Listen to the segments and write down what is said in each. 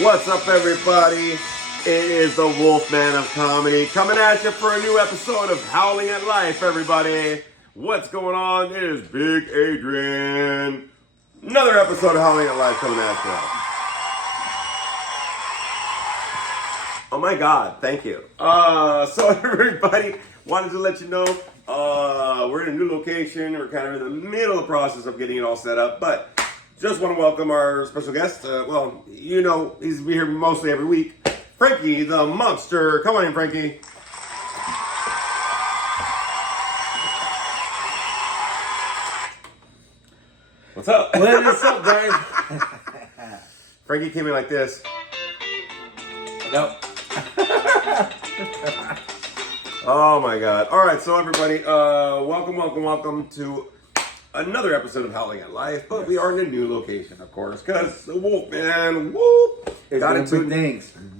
What's up, everybody? It is the Wolfman of Comedy coming at you for a new episode of Howling at Life, everybody. What's going on? It is Big Adrian. Another episode of Howling at Life coming at you. Oh my God, thank you. So everybody, wanted to let you know, we're in a new location. We're kind of in the middle of the process of getting it all set up, but just want to welcome our special guest. Well, you know, he's here mostly every week. Frankie the Monster. Come on in, Frankie. What's up? What's up, guys? Frankie came in like this. Yep. Oh my God. All right, so everybody, welcome to another episode of Howling at Life, but we are in a new location, of course, because the Wolfman, got into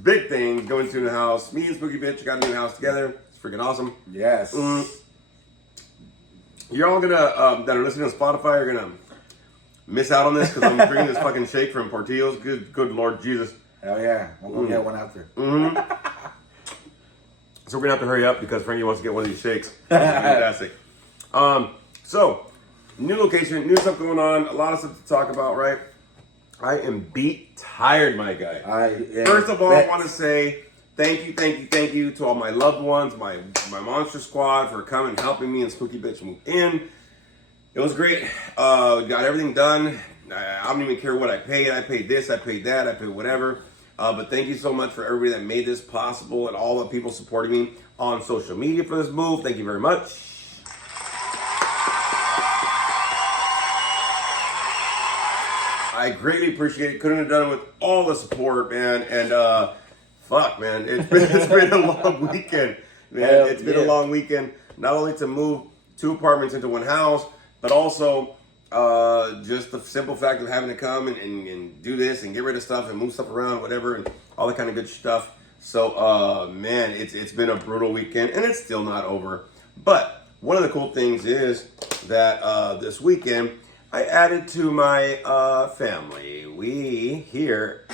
big things going to the house. Me and Spooky Bitch got a new house together. It's freaking awesome. Yes. You're all gonna, that are listening to Spotify, are gonna miss out on this because I'm drinking this fucking shake from Portillo's. Good Lord Jesus. Hell yeah. We'll go get one after. So we're gonna have to hurry up because Frankie wants to get one of these shakes. Fantastic. So, new location, new stuff going on, a lot of stuff to talk about, right? I am beat tired, my guy. First of all, I want to say thank you to all my loved ones, my monster squad for coming, helping me and Spooky Bitch move in. It was great. Got everything done. I don't even care what I paid. I paid this, I paid that, I paid whatever. But thank you so much for everybody that made this possible and all the people supporting me on social media for this move. Thank you very much. I greatly appreciate it. Couldn't have done it with all the support, man. And fuck, man, it's been a long weekend, man. It's been a long weekend. Not only to move 2 apartments into 1 house, but also just the simple fact of having to come and do this and get rid of stuff and move stuff around, whatever, and all that kind of good stuff. So, man, it's been a brutal weekend, and it's still not over. But one of the cool things is that this weekend, I added to my family. We here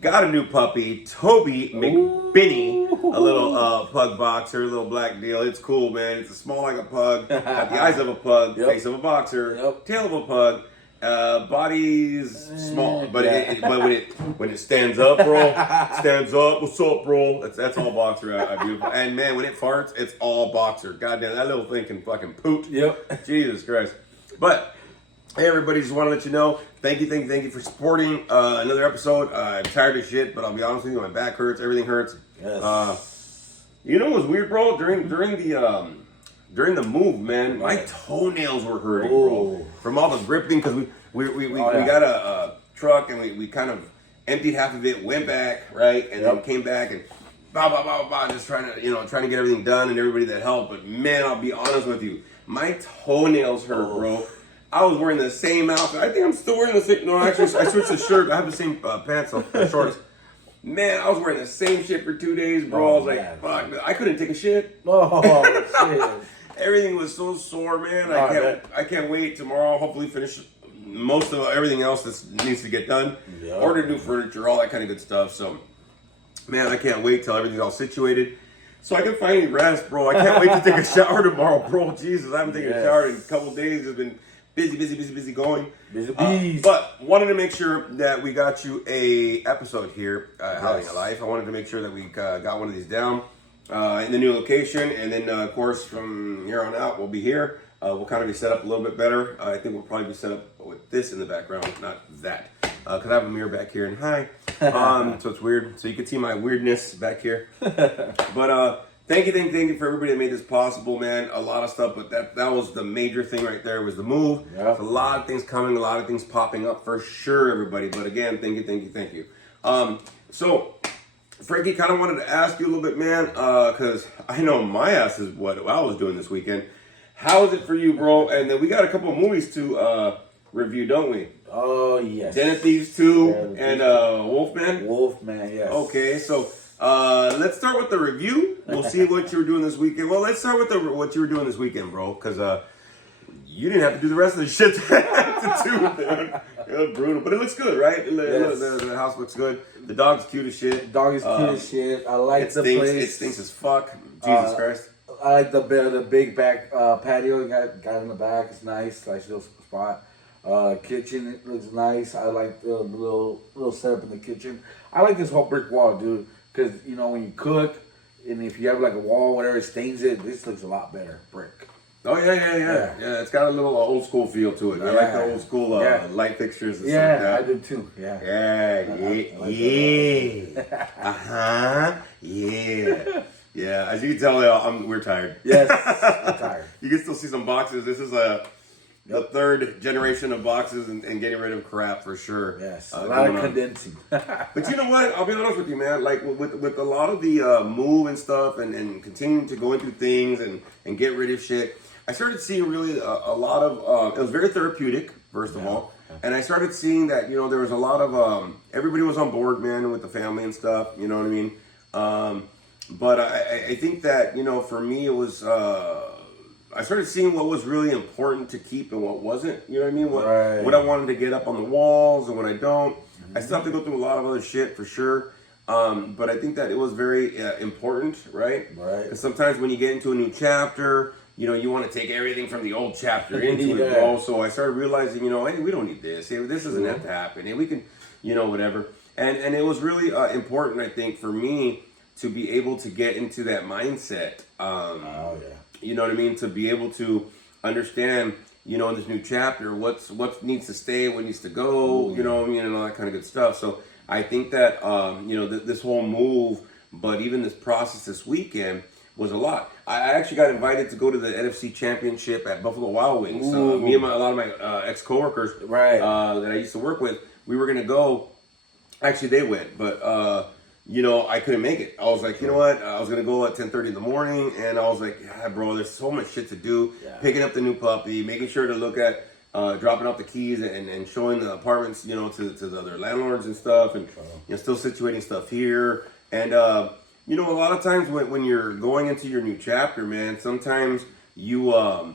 got a new puppy, Toby McBinney, a little pug boxer, a little black deal. It's cool, man. It's small like a pug, got the eyes of a pug, face of a boxer, tail of a pug. Body's small, but when it stands up, bro, stands up. What's up, bro? That's all boxer. Beautiful. And man, when it farts, it's all boxer. Goddamn, that little thing can fucking poop. Yep. Jesus Christ. But hey, everybody, just want to let you know, thank you for supporting another episode. I'm tired of shit, but I'll be honest with you, my back hurts, everything hurts. Yes. You know what was weird, bro? During the move, man, my toenails were hurting, bro, from all the gripping, because we got a truck and we kind of emptied half of it, went back, right, and then came back and just trying to get everything done and everybody that helped. But man, I'll be honest with you, my toenails hurt, bro. I was wearing the same outfit. I think I'm still wearing the same. No, actually, I switched the shirt. I have the same pants, shorts. Man, I was wearing the same shit for 2 days, bro. I was like, fuck, I couldn't take a shit. Shit. Everything was so sore, man. I can't wait tomorrow. Hopefully, finish most of everything else that needs to get done. Yep. Order new furniture, all that kind of good stuff. So, man, I can't wait till everything's all situated, so I can finally rest, bro. I can't wait to take a shower tomorrow, bro. Jesus, I haven't taken a shower in a couple of days. It's been busy going. But wanted to make sure that we got you a episode here, Howling at Life. I wanted to make sure that we got one of these down in the new location, and then of course from here on out we'll be here. We'll kind of be set up a little bit better. I think we'll probably be set up with this in the background, not that, because I have a mirror back here and hi. So it's weird. So you can see my weirdness back here. But thank you for everybody that made this possible, man. A lot of stuff, but that was the major thing right there, was the move. Yep. A lot of things coming, a lot of things popping up for sure, everybody. But again, thank you. So Frankie, kind of wanted to ask you a little bit, man, because I know my ass is what I was doing this weekend. How is it for you, bro? And then we got a couple of movies to review, don't we? Oh, yes. Den of Thieves 2 and Wolfman? Wolfman, yes. Okay, so let's start with the review. We'll see what you were doing this weekend. Well, let's start with what you were doing this weekend, bro, because you didn't have to do the rest of the shit that I had to do, man. It was brutal. But it looks good, right? Yes. The house looks good. The dog's cute as shit. The dog is cute as shit. I like the place. It stinks as fuck. Jesus Christ. I like the big back patio. You got in the back. It's nice. Nice little spot. Kitchen, it looks nice. I like the little setup in the kitchen. I like this whole brick wall, dude. Because, you know, when you cook, and if you have like a wall, whatever, it stains it, this looks a lot better, brick. Oh, yeah. It's got a little old school feel to it. I like the old school light fixtures and stuff like that. I do too. Yeah. Yeah. As you can tell, we're tired. Yes, I'm tired. You can still see some boxes. This is the third generation of boxes and getting rid of crap for sure. Yes, a lot of condensing. But you know what? I'll be honest with you, man. Like with a lot of the move and stuff and continuing to go through things and get rid of shit, I started seeing really a lot of, it was very therapeutic, first of all. And I started seeing that, you know, there was a lot of, everybody was on board, man, with the family and stuff, you know what I mean? But I think that, you know, for me, it was, I started seeing what was really important to keep and what wasn't, you know what I mean? What I wanted to get up on the walls and what I don't. I still have to go through a lot of other shit for sure. But I think that it was very important, right? Right. Because sometimes when you get into a new chapter, you know, you want to take everything from the old chapter into it, bro. So I started realizing, you know, hey, we don't need this. Hey, this doesn't have to happen. Hey, we can, you know, whatever. And it was really important, I think, for me to be able to get into that mindset. You know what I mean? To be able to understand, you know, in this new chapter, what needs to stay, what needs to go, you know what I mean, and all that kind of good stuff. So I think that, you know, this whole move, but even this process this weekend was a lot. I actually got invited to go to the NFC Championship at Buffalo Wild Wings. Me and a lot of my ex-coworkers that I used to work with, we were going to go. Actually, they went, but... you know, I couldn't make it. I was like, you know what? I was going to go at 10:30 in the morning, and I was like, yeah, bro, there's so much shit to do. Picking up the new puppy, making sure to look at, dropping off the keys and showing the apartments, you know, to the other landlords and stuff, and, you know, still situating stuff here. And, you know, a lot of times when you're going into your new chapter, man, sometimes you have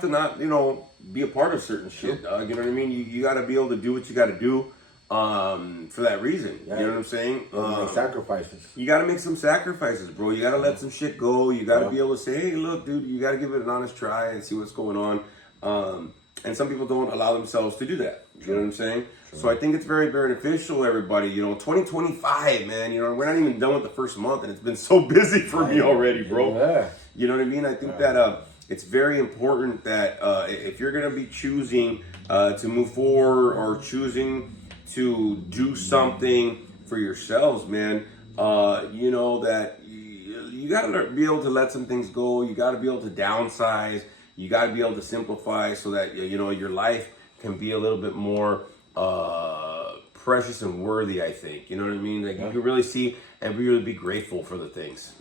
to not, you know, be a part of certain shit. You know what I mean? You got to be able to do what you got to do. For that reason, you know what I'm saying? Make sacrifices. You got to make some sacrifices, bro. You got to let some shit go. You got to be able to say, hey, look, dude, you got to give it an honest try and see what's going on. And some people don't allow themselves to do that. You know what I'm saying? So I think it's very beneficial, everybody. You know, 2025, man, you know, we're not even done with the first month, and it's been so busy for me already, bro. You know what I mean? I think that it's very important that if you're going to be choosing to move forward or choosing to do something for yourselves, man, you know, that you got to be able to let some things go. You got to be able to downsize. You got to be able to simplify so that, you know, your life can be a little bit more precious and worthy, I think. You know what I mean? Like, you can really see and really be grateful for the things.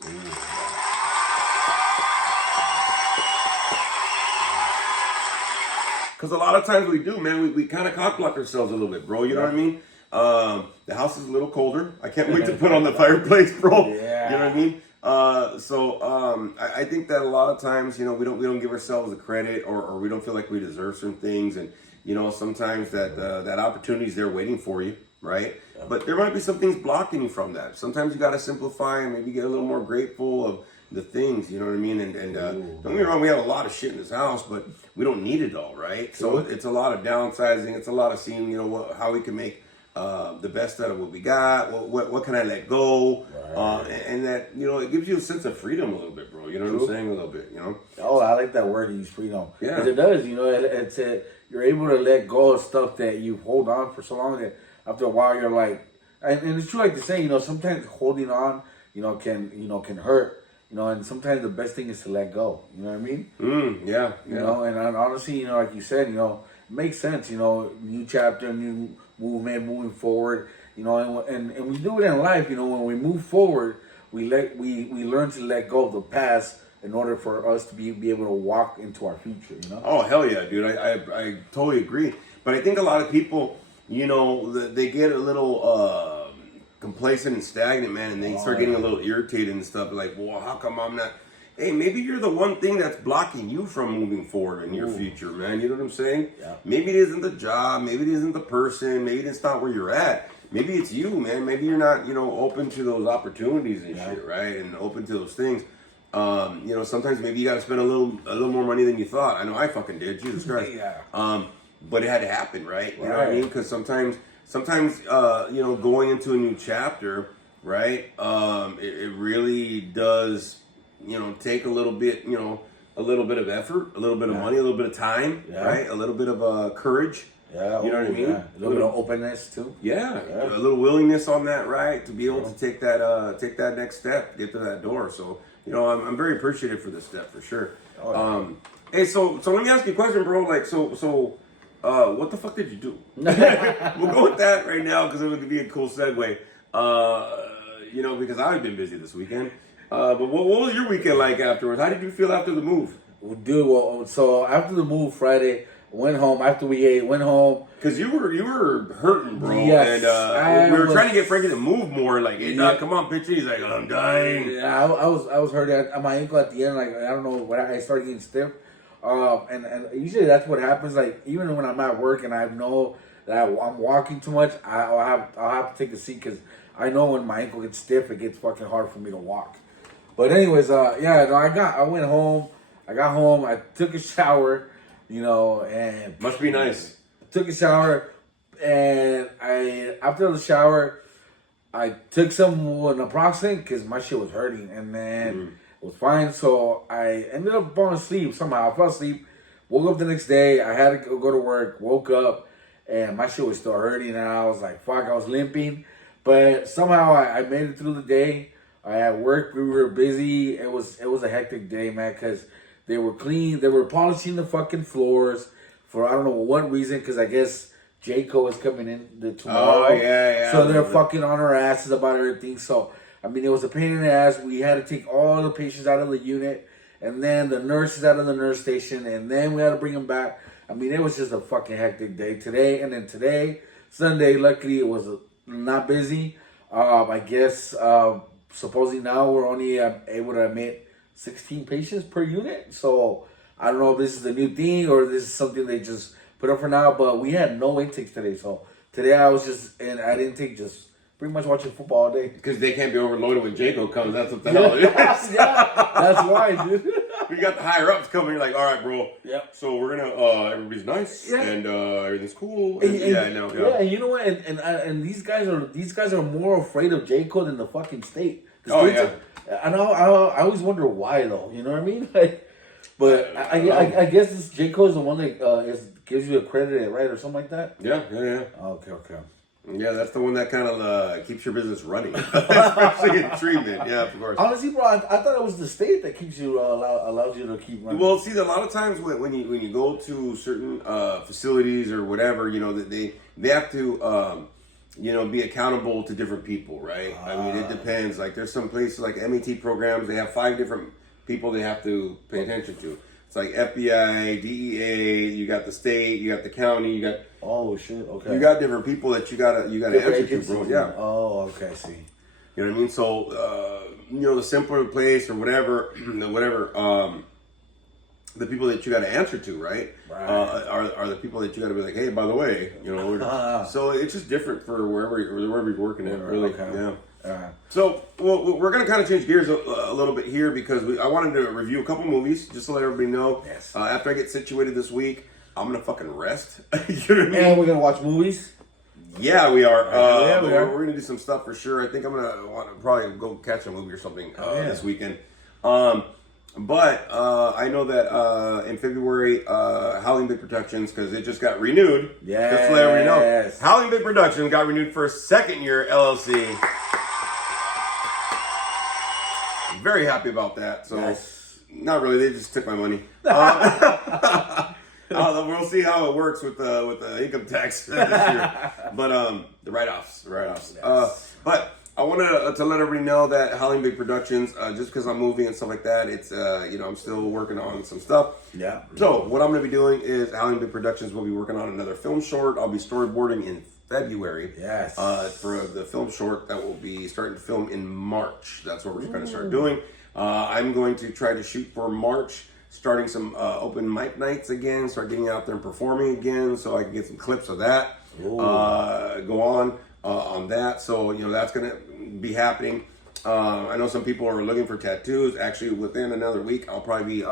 Because a lot of times we do, man, we kind of cock-block ourselves a little bit, bro. You know what I mean? The house is a little colder. I can't wait to put on the fireplace, bro. You know what I mean? I think that a lot of times, you know, we don't give ourselves the credit or we don't feel like we deserve certain things. And, you know, sometimes that opportunity is there waiting for you, right? But there might be some things blocking you from that. Sometimes you got to simplify and maybe get a little more grateful of the things, you know what I mean? And don't get me wrong, we have a lot of shit in this house, but we don't need it all, right? So it's a lot of downsizing. It's a lot of seeing, you know, how we can make the best out of what we got. What can I let go? And that, you know, it gives you a sense of freedom a little bit, bro. You know what I'm saying? A little bit, you know? Oh, I like that word, use freedom. Yeah. Because it does, you know, it's you're able to let go of stuff that you hold on for so long that after a while you're like, and it's true, like they say, you know, sometimes holding on, you know, can hurt. You know, and sometimes the best thing is to let go. You know what I mean? Yeah. You know, and honestly, you know, like you said, you know, it makes sense. You know, new chapter, new movement, moving forward. You know, and we do it in life. You know, when we move forward, we learn to let go of the past in order for us to be able to walk into our future. You know? Oh hell yeah, dude! I totally agree. But I think a lot of people, you know, they get a little complacent and stagnant, man, and they start getting a little irritated and stuff. Like, well, how come I'm not? hey, maybe you're the one thing that's blocking you from moving forward in your future, man. You know what I'm saying? Yeah. Maybe it isn't the job. Maybe it isn't the person. Maybe it's not where you're at. Maybe it's you, man. Maybe you're not, open to those opportunities and shit, right? And open to those things. Sometimes maybe you got to spend a little more money than you thought. I know I fucking did. Jesus Christ. Yeah. But it had to happen, right? You know what I mean? Because sometimes, going into a new chapter, right? It really does, take a little bit of effort, a little bit of money, a little bit of time, right? A little bit of courage. Yeah, you know what I mean. Yeah. A little bit of openness too. Yeah, a little willingness on that, right? To be able to take that next step, get to that door. So, I'm very appreciative for this step for sure. Hey, so let me ask you a question, bro. Like, so, what the fuck did you do? We'll go with that right now because it would be a cool segue. Because I've been busy this weekend. But what was your weekend like afterwards? How did you feel after the move? Dude, so after the move Friday, went home after we ate. Went home because you were hurting, bro. Yes, and we were trying to get Frankie to move more. Like, hey, Doc, come on, bitch. He's like, I'm dying. Yeah, I was hurting at my ankle at the end. Like, I don't know when I started getting stiff. And usually that's what happens. Like, even when I'm at work and I know that I'm walking too much, I'll have to take a seat because I know when my ankle gets stiff, it gets fucking hard for me to walk. But anyways, I went home. I got home. I took a shower. And must be nice. Took a shower, and after the shower, I took some naproxen because my shit was hurting, and then it was fine. So I ended up falling asleep somehow. I fell asleep. Woke up the next day. I had to go to work. Woke up, and my shit was still hurting, and I was like, "Fuck!" I was limping, but somehow I made it through the day. I at work. We were busy. It was a hectic day, man, because they were clean. They were polishing the fucking floors for I don't know what reason. Because I guess Jayco is coming in tomorrow. Oh yeah. So they're fucking on our asses about everything. So I mean, it was a pain in the ass. We had to take all the patients out of the unit, and then the nurses out of the nurse station, and then we had to bring them back. I mean, it was just a fucking hectic day today, Sunday. Luckily, it was not busy. I guess supposedly now we're only able to admit 16 patients per unit. So I don't know if this is a new thing or this is something they just put up for now. But we had no intakes today. So today I didn't take just pretty much watching football all day. Because they can't be overloaded when Jayco comes. That's what the hell it is. Yeah, that's why, dude. We got the higher ups coming. You're like, all right, bro. Yep. So we're gonna everybody's nice and everything's cool. And and you know what? And these guys are more afraid of Jayco than the fucking state. I always wonder why though. You know what I mean? Like, but I guess this Jayco is the one that gives you accredited, right, or something like that. Yeah. Okay. Yeah, that's the one that kind of keeps your business running, especially in treatment. Yeah, of course. Honestly, bro, I thought it was the state that keeps you allows you to keep running. Well, see, a lot of times when you go to certain facilities or whatever, they have to be accountable to different people, right? I mean, it depends. Like, there's some places like MET programs. They have 5 different people they have to pay attention to. It's like FBI, DEA. You got the state. You got the county. You got shit. Okay. You got different people that you gotta answer to, bro. Yeah. Oh, okay. I see. You know what I mean? So the simpler place or whatever, the people that you got to answer to, right? Are the people that you got to be like, hey, by the way, so it's just different for wherever you're working at, really. Okay. Yeah. So we're gonna kind of change gears a little bit here because I wanted to review a couple movies just to let everybody know. Yes. After I get situated this week, I'm gonna fucking rest. You know what I mean? And we're gonna watch movies. Yeah, we are. We are. We're gonna do some stuff for sure. I think I'm gonna want to probably go catch a movie or something this weekend. But I know that in February, Howling Big Productions, because it just got renewed. Yeah. Just to let everybody know, Howling Big Productions got renewed for a second year LLC. Very happy about that. So, not really. They just took my money. We'll see how it works with the income tax this year. But the write-offs. Yes. But I wanted to let everybody know that Howling Big Productions, just because I'm moving and stuff like that, it's I'm still working on some stuff. Yeah. So what I'm going to be doing is Howling Big Productions will be working on another film short. I'll be storyboarding in February. Yes. For the film short that will be starting to film in March. That's what we're going to start doing. I'm going to try to shoot for March, starting some open mic nights again, start getting out there and performing again, so I can get some clips of that. Go on that. So that's gonna be happening. I know some people are looking for tattoos. Actually, within another week, I'll probably be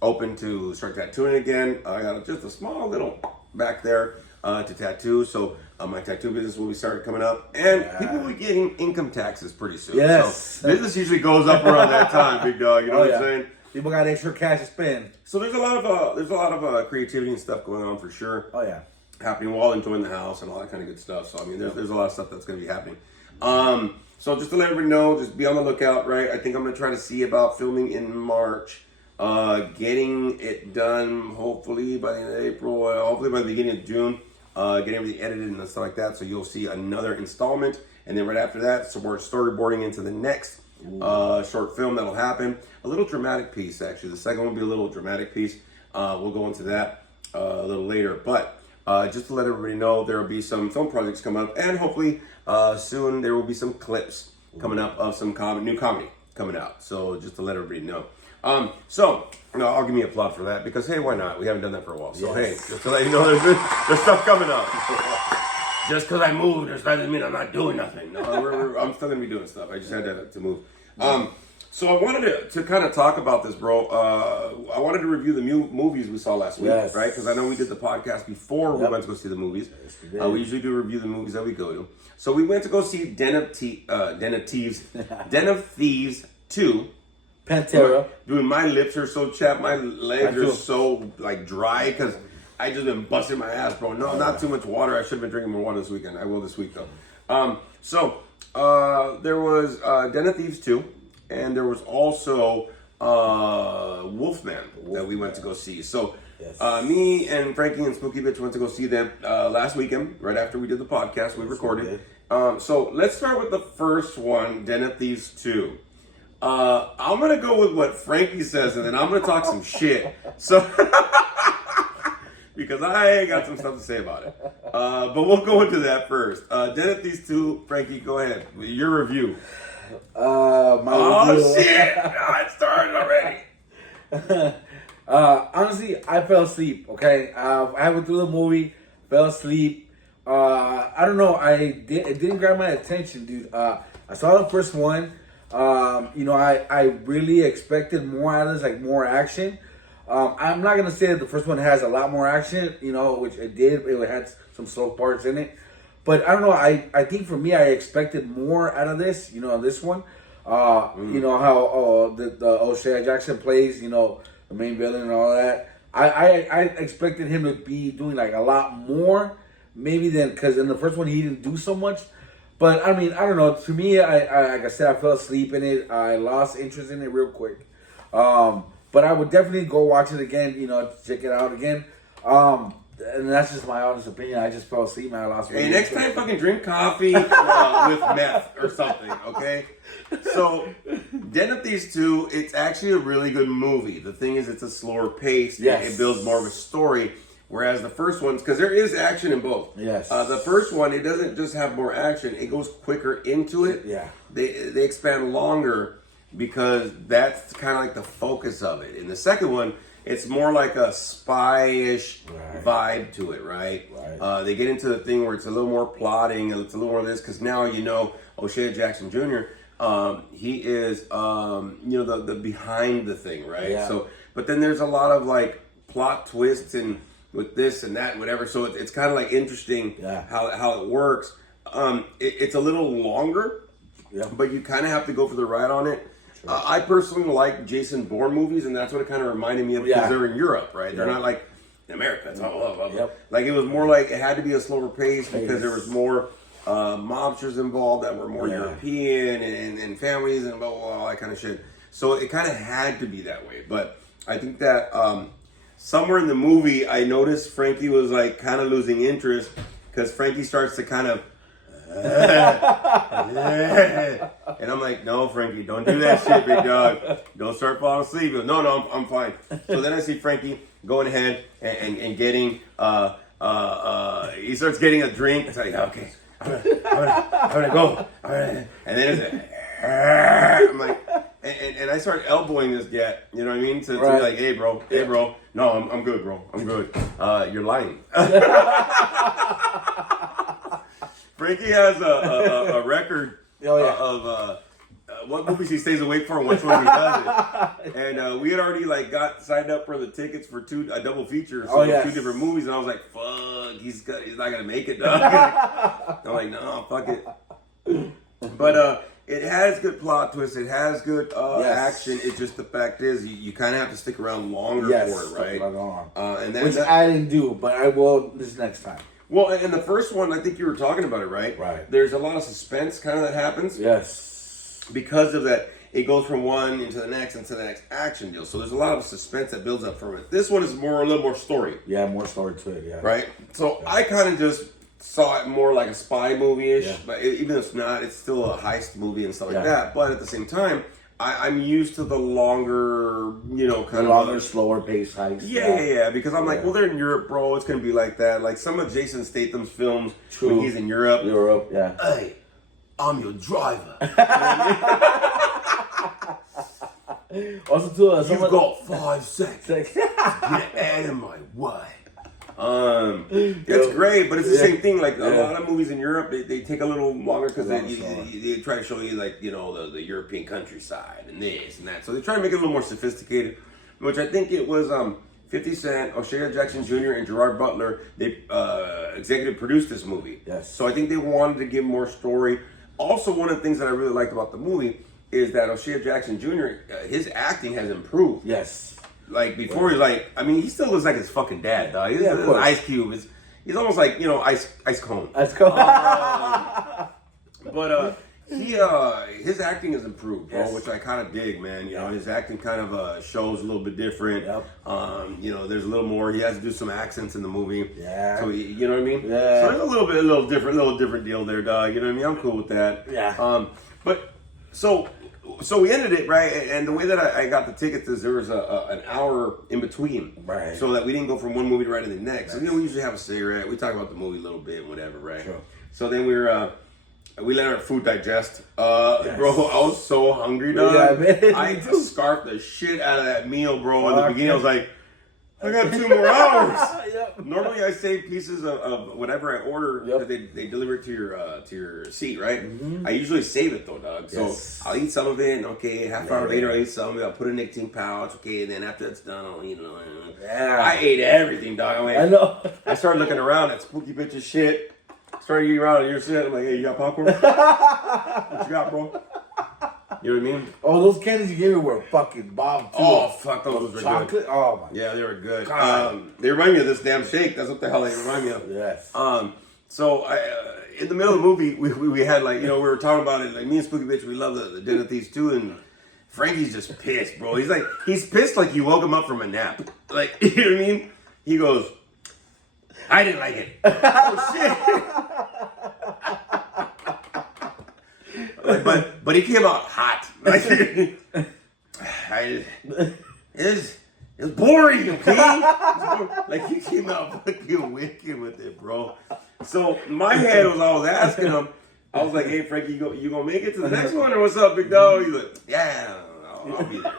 open to start tattooing again. I got just a small little back there to tattoo, so my tattoo business will be started coming up, and people will be getting income taxes pretty soon. Yes, so business usually goes up around that time, big dog. You know what I'm saying? People got extra cash to spend. So there's a lot of creativity and stuff going on for sure. Oh yeah, happening while enjoying the house and all that kind of good stuff. So I mean, there's a lot of stuff that's going to be happening. So just to let everybody know, just be on the lookout, right? I think I'm going to try to see about filming in March, getting it done hopefully by the end of April, hopefully by the beginning of June, getting everything edited and stuff like that. So you'll see another installment, and then right after that, so we're storyboarding into the next short film that'll happen. A little dramatic piece, actually. The second one will be a little dramatic piece. We'll go into that a little later, but just to let everybody know, there will be some film projects coming up, and hopefully soon there will be some clips coming up of some new comedy coming out. So just to let everybody know. I'll give me a plug for that because hey, why not? We haven't done that for a while. So hey, just to let you know, there's stuff coming up. Just because I moved, doesn't mean I'm not doing nothing. No, I'm still gonna be doing stuff. I just had to move. So I wanted to kind of talk about this, bro. I wanted to review the movies we saw last week, right? Because I know we did the podcast before we went to go see the movies. Yes, we usually do review the movies that we go to. So we went to go see Den of Thieves 2. Pantera. Dude, my lips are so chapped. My legs are so dry because I just been busting my ass, bro. No, not too much water. I should have been drinking more water this weekend. I will this week though. There was Den of Thieves 2. And there was also Wolfman that we went to go see. So me and Frankie and Spooky Bitch went to go see them last weekend, right after we did the podcast. We recorded. So let's start with the first one, Den of Thieves 2. I'm going to go with what Frankie says, and then I'm going to talk some shit. So because I got some stuff to say about it. But we'll go into that first. Den of Thieves 2, Frankie, go ahead. Your review. Review. Shit! It started already. Honestly, I fell asleep. Okay, I went through the movie, fell asleep. I don't know. It didn't grab my attention, dude. I saw the first one. I really expected more out of this, like more action. I'm not gonna say that the first one has a lot more action, which it did. It had some slow parts in it. But I don't know. I think for me, I expected more out of this. This one. How the O'Shea Jackson plays. The main villain and all that. I expected him to be doing like a lot more, maybe than because in the first one he didn't do so much. But I mean, I don't know. To me, I like I said, I fell asleep in it. I lost interest in it real quick. But I would definitely go watch it again. Check it out again. And that's just my honest opinion. I just fell asleep and I lost. Hey, next time, fucking drink coffee with meth or something, okay? So, Den of Thieves 2, it's actually a really good movie. The thing is, it's a slower pace. Yes. It builds more of a story. Whereas the first one's, because there is action in both. Yes. The first one, it doesn't just have more action. It goes quicker into it. Yeah. They expand longer because that's kind of like the focus of it. In the second one, it's more like a spy-ish vibe to it, right? They get into the thing where it's a little more plotting, and it's a little more of this, because now O'Shea Jackson Jr., he is, the behind the thing, right? Yeah. So, but then there's a lot of, plot twists and with this and that and whatever, so it's kind of, interesting how it works. It's a little longer, but you kind of have to go for the ride on it. I personally like Jason Bourne movies, and that's what it kind of reminded me of because they're in Europe, right? They're not like in America. It's it was more like it had to be a slower pace because there was more mobsters involved that were more European and families and blah, blah, blah, all that kind of shit. So it kind of had to be that way. But I think that somewhere in the movie, I noticed Frankie was kind of losing interest because Frankie starts to kind of and I'm like, no, Frankie, don't do that shit, big dog. Don't start falling asleep. Goes, no, I'm fine. So then I see Frankie going ahead and getting, he starts getting a drink. It's like, okay, I'm gonna go. And then it's I'm like, And I started elbowing this guy, you know what I mean? To be like, hey, bro. No, I'm good, bro. I'm good. You're lying. Frankie has a record of what movies he stays awake for and which one he doesn't. And we had already like got signed up for the tickets for a double feature, so 2 different movies. And I was like, fuck, he's not gonna make it, dog. I'm like, no, fuck it. But it has good plot twists. It has good action. It's just the fact is you kind of have to stick around longer for it, right? And which I didn't do, but I will this next time. Well, and the first one, I think you were talking about it, right? Right. There's a lot of suspense kind of that happens. Yes. Because of that, it goes from one into the next action deal. So there's a lot of suspense that builds up from it. This one is a little more story. Yeah, more story to it, yeah. Right? So I kind of just saw it more like a spy movie-ish. But even if it's not, it's still a heist movie and stuff like that. But at the same time, I'm used to the longer, slower pace heist. Yeah. Because I'm like, well, they're in Europe, bro. It's gonna be like that. Like some of Jason Statham's films when he's in Europe. Hey, I'm your driver. Also, too, you've got 5 seconds to get out of my way. It's great, but it's the same thing. Like a lot of movies in Europe, they take a little longer because they try to show you like the European countryside and this and that. So they try to make it a little more sophisticated, which I think it was 50 Cent, O'Shea Jackson Jr., and Gerard Butler. They executive produced this movie. Yes. So I think they wanted to give more story. Also, one of the things that I really liked about the movie is that O'Shea Jackson Jr. His acting has improved. Yes. Like before, he's like, I mean, he still looks like his fucking dad, dog. He's Ice Cube. He's almost like Ice Cone. Ice Cone. But his acting has improved, bro, which I kind of dig, man. You know, his acting kind of shows a little bit different. Yep. There's a little more. He has to do some accents in the movie. Yeah. So you know what I mean? Yeah. So there's a little different deal there, dog. You know what I mean? I'm cool with that. Yeah. But so we ended it, right? And the way that I got the tickets is there was an hour in between. Right. So that we didn't go from one movie right to the next. So, we usually have a cigarette. We talk about the movie a little bit and whatever, right? Sure. So then we let our food digest. Bro, I was so hungry, dog. Yeah, man. I scarfed the shit out of that meal, bro. In the beginning, I was like, I got 2 more hours. Normally, I save pieces of whatever I order because they deliver it to your seat, right? Mm-hmm. I usually save it though, dog. So I'll eat some of it. And, okay, half hour later, I'll eat some of it. I'll put it in a nicotine pouch. Okay, and then after that's done, I'll eat it. I ate everything, dog. I know. I started looking around at spooky bitch's shit. Started eating around at your shit. I'm like, hey, you got popcorn? What you got, bro? You know what I mean? Oh, those candies you gave me were fucking bomb too. Oh, fuck, those were chocolate? good. Oh, my. Yeah, they were good. God. They remind me of this damn shake. That's what the hell they remind me of. Yes. So in the middle of the movie, we had like, we were talking about it. Like me and Spooky Bitch, we love the Den of Thieves too. And Frankie's just pissed, bro. He's pissed like you woke him up from a nap. Like, you know what I mean? He goes, I didn't like it. Oh, shit. But he came out hot. Like, it's boring, okay? Like he came out fucking wicked with it, bro. So my head was, I was asking him, I was like, hey Frankie, you gonna make it to the next one or what's up, big dog? He's like, yeah, I'll be there.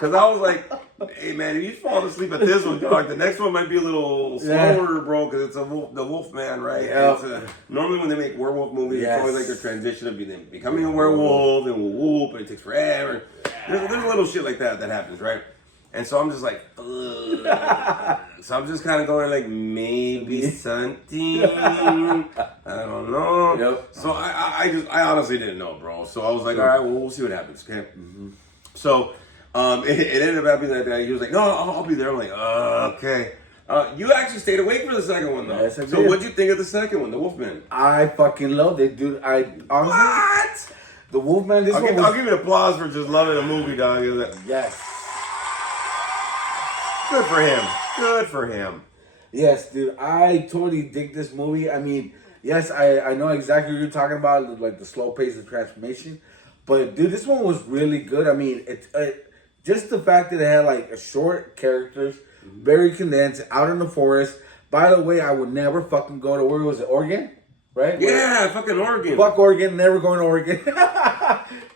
Cause I was like, hey man, if you fall asleep at this one, dog, the next one might be a little slower, bro, because it's the Wolf Man, right? Yeah. Normally when they make werewolf movies, it's always like their transition of them becoming a werewolf and whoop, and it takes forever. There's a little shit like that happens, right? And so I'm just like, ugh. So I'm just kind of going like, maybe something. I don't know. Yep. So I honestly didn't know, bro. So I was like, all right, well, we'll see what happens, okay? Mm-hmm. So it ended up happening that he was like, no, I'll be there. I'm like, okay. You actually stayed awake for the second one, though. Yes, I did. So what'd you think of the second one, the Wolfman? I fucking loved it, dude. Honestly, What? The Wolfman, I'll give you applause for just loving a movie, dog. Yes. Good for him. Good for him. Yes, dude. I totally dig this movie. I mean, yes, I know exactly what you're talking about, like the slow pace of transformation. But, dude, this one was really good. I mean, just the fact that it had, like, a short characters, very condensed, out in the forest. By the way, I would never fucking go to, where was it, Oregon? Right? Yeah, fucking Oregon. Fuck Oregon, never going to Oregon.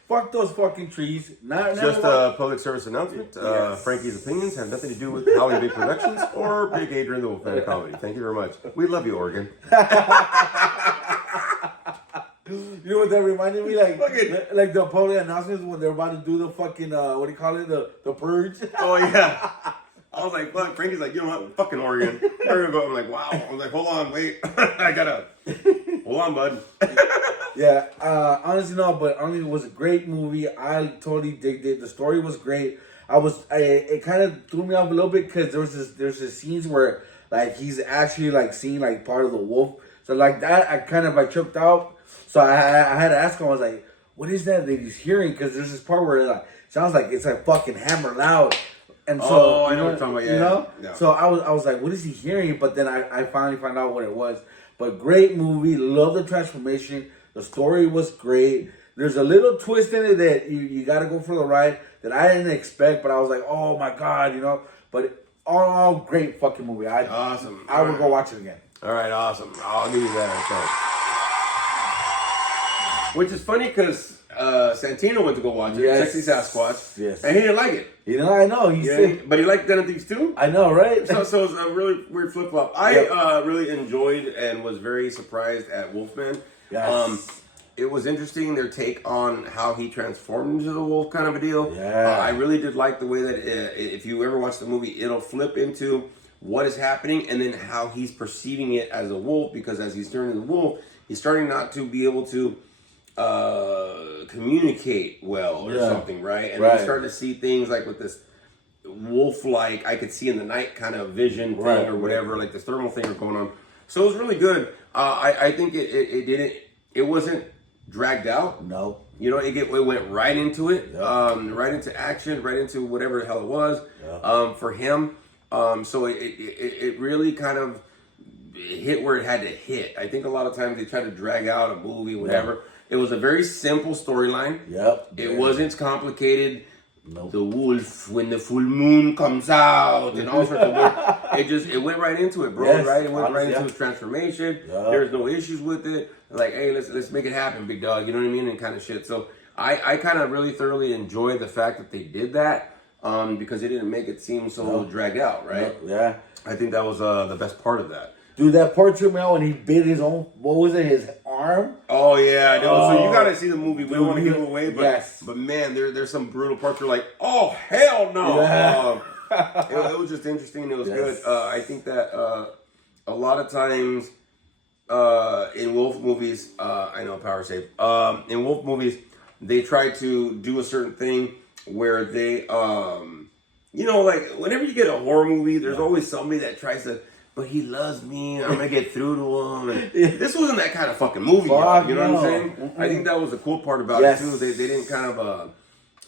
Fuck those fucking trees. Just a public service announcement. Yes. Frankie's opinions have nothing to do with Holly Big Productions or Big Adrian the Wolfman Comedy. Thank you very much. We love you, Oregon. You know what that reminded me? Like the public announcements when they're about to do the fucking, what do you call it? The purge. Oh, yeah. I was like, fuck. Frankie's like, you know what? Fucking Oregon. I'm like, wow. I was like, hold on, wait. I gotta. Hold on, bud. Yeah, honestly, no, but honestly, it was a great movie. I totally digged it. The story was great. It kind of threw me off a little bit because there's this scenes where like he's actually like seeing like part of the wolf. So like that, I kind of like tripped out. So I had to ask him. I was like, "What is that he's hearing?" Because there's this part where it like sounds like it's like fucking hammer loud. And so I know what you're talking about. Yeah, you know. Yeah. So I was like, "What is he hearing?" But then I finally found out what it was. But great movie. Love the transformation. The story was great. There's a little twist in it that you got to go for the ride that I didn't expect, but I was like, oh my God, you know. But all great fucking movie. Awesome. I would go watch it again. All right, awesome. I'll give you that. Which is funny because Santino went to go watch it, Yes. Sexy Sasquatch, Yes. and he didn't like it. You know, I know. But he liked Den of Thieves too? I know, right? So it's a really weird flip-flop. I really enjoyed and was very surprised at Wolfman. Yes. It was interesting, their take on how he transformed into the wolf kind of a deal. Yeah. I really did like the way that if you ever watch the movie, it'll flip into what is happening and then how he's perceiving it as a wolf, because as he's turning the wolf, he's starting not to be able to communicate well or something, right? And he's starting to see things like with this wolf-like, I could see in the night kind of vision thing or whatever, like this thermal thing going on. So it was really good. I think it wasn't dragged out. No. You know, it went right into it, Yep. right into action, right into whatever the hell it was for him. So it really kind of hit where it had to hit. I think a lot of times they try to drag out a movie, whatever. Yeah. It was a very simple storyline. Yep. It wasn't complicated. Nope. The wolf when the full moon comes out and all sorts of weird. It went right into it, bro. Yes, right? It went honestly, right into his transformation. Yeah. There's no issues with it. Like, hey, let's make it happen, big dog. You know what I mean? And kind of shit. So I kind of really thoroughly enjoyed the fact that they did that because it didn't make it seem so dragged out, right? Yeah. I think that was the best part of that. Dude, that part took me out when he bit his own, what was it, his arm? Oh yeah, I know. So you gotta see the movie. We don't want to give it away, but man, there's some brutal parts where like, oh hell no. Yeah. It was just interesting. It was good. I think that a lot of times in wolf movies, I know power save. In wolf movies, they try to do a certain thing where they, you know, like whenever you get a horror movie, there's always somebody that tries to. But he loves me. I'm gonna get through to him. And this wasn't that kind of fucking movie. You know what I'm saying? Mm-hmm. I think that was the cool part about it too. They didn't kind of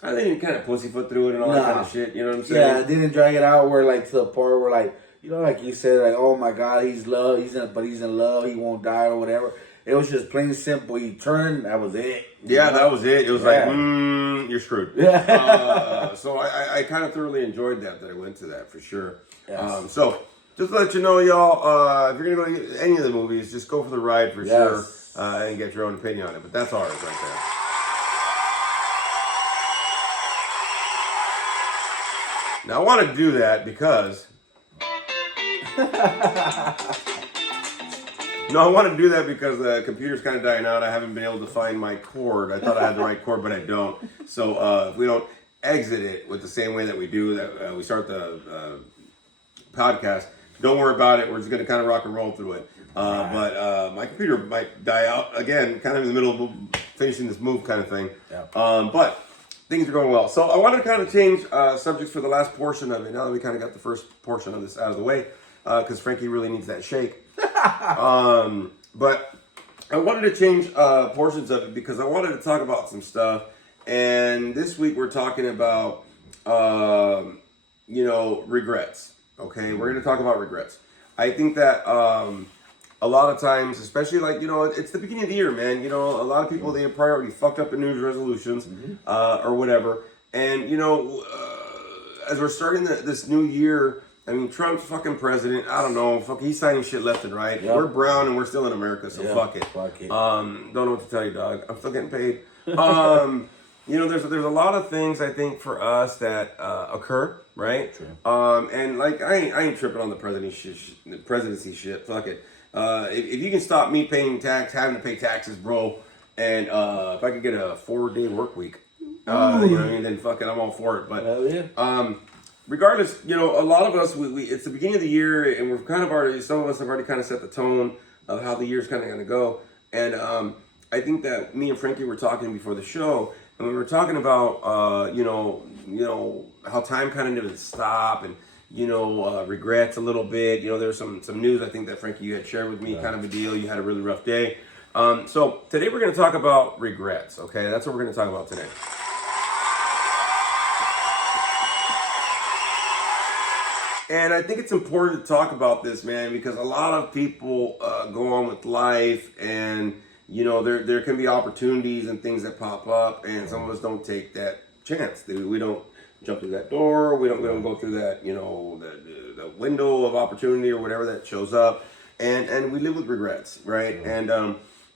they didn't kind of pussyfoot through it and all that kind of shit. You know what I'm saying? Yeah, they didn't drag it out where like to the part where like, you know, like you said, like, oh my God, he's in love, he won't die or whatever. It was just plain simple. He turned, that was it. Yeah, that was it. It was like, you're screwed. Yeah. So I kind of thoroughly enjoyed that I went to that for sure. Yes. So just to let you know, y'all, if you're gonna go to any of the movies, just go for the ride for sure and get your own opinion on it. But that's ours right there. Now I want to do that because the computer's kind of dying out. I haven't been able to find my cord. I thought I had the right cord, but I don't. So if we don't exit it with the same way that we do, that we start the podcast, don't worry about it. We're just going to kind of rock and roll through it. But my computer might die out again, kind of in the middle of finishing this move kind of thing. Yeah. But things are going well. So I wanted to kind of change subjects for the last portion of it. Now that we kind of got the first portion of this out of the way, because Frankie really needs that shake. But I wanted to change portions of it because I wanted to talk about some stuff. And this week we're talking about, regrets. Okay, we're going to talk about regrets. I think that a lot of times, especially like, it's the beginning of the year, man. A lot of people, they probably already fucked up in New Year's resolutions or whatever. And, as we're starting this new year, I mean, Trump's fucking president. I don't know. Fuck, he's signing shit left and right. Yep. We're brown and we're still in America, so fuck it. Fuck it. Don't know what to tell you, dog. I'm still getting paid. there's a lot of things I think for us that occur, right? True. And like I ain't tripping on the presidency shit. Fuck it. If you can stop me paying having to pay taxes, bro, and if I could get a 4-day work week, you know what I mean, then fuck it, I'm all for it. But regardless, a lot of us, we it's the beginning of the year, and we've kind of already, some of us have already kind of set the tone of how the year's kind of going to go. And I think that me and Frankie were talking before the show, and we were talking about, how time kind of didn't stop, and regrets a little bit. There's some news I think that Frankie you had shared with me, kind of a deal. You had a really rough day. So today we're going to talk about regrets. Okay, that's what we're going to talk about today. And I think it's important to talk about this, man, because a lot of people go on with life, and there can be opportunities and things that pop up, and some of us don't take that chance. We don't jump through that door. We don't go through that, the window of opportunity or whatever that shows up, and we live with regrets, right? And